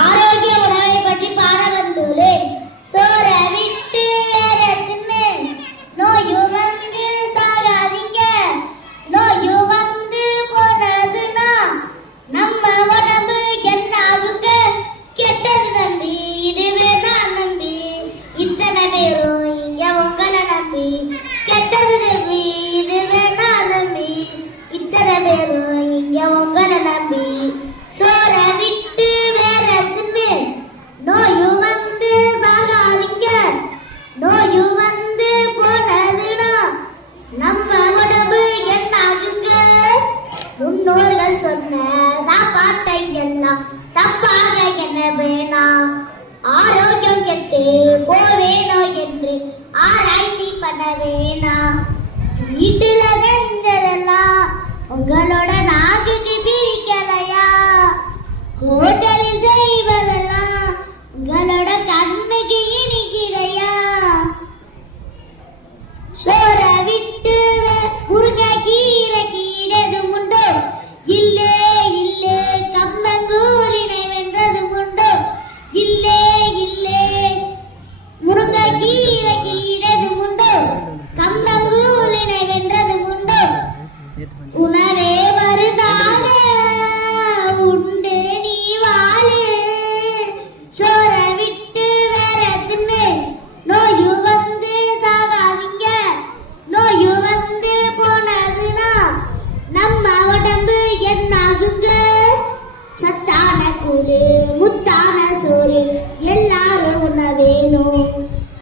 ஆரோக்கிய உணவை பற்றி பாட வந்துள்ளேன். சோற விட்டு வேற தின்னு, நோயு வந்து சாகாதீங்க. நோயு வந்து போனதுன்னா நம்ம உடம்பு என்ன ஆகுங்க? கெட்டது நம்பி இது வேணா நம்பி இத்தனை பேரும் இங்க உங்களை நம்பி, கெட்டது நம்பி இது வேணா நம்பி இத்தனை பேரும் இங்க உங்களை நம்பி. சோற விட்டு வேற தின்னு, நோயு வந்து சாகாதீங்க. நோயு வந்து போனதுன்னா நம்ம உடம்பு என்ன ஆகுங்க? முன்னோர்கள் சொன்ன சாப்பாட்டை எல்லாம் தப்பாக என்ன வேணாம். ஆரோக்கியம் கெட்டு போவேனோ என்று ஆராய்ச்சி பண்ண வேணாம். வீட்டுல செஞ்சதெல்லாம் உங்களோட நாக்குக்கு பிரிக்கலையா? ஹோட்டலில் செய்வதெல்லாம் உங்களோட கண்ணுக்கு இனிக்கிறையா? சோற விட்டு முருங்கை கீரை கீழதும் உண்டோ? இல்லே இல்லே கம்மங்கூலினை வென்றதும் உண்டோ? இல்லே இல்லே முருங்கை கீரை கீழதும் உண்டோ? கம்மங்கூலினை வென்றதும் உண்டோ? உணவே மருந்தாக உண்டு நீ வாழு. சோற விட்டு வேற தின்னு, நோயு வந்து சாகாதீங்க. நோயு வந்து போனதுன்னா நம்ம உடம்பு என்னாகுங்க? சத்தான கூழு முத்தான சோறு எல்லா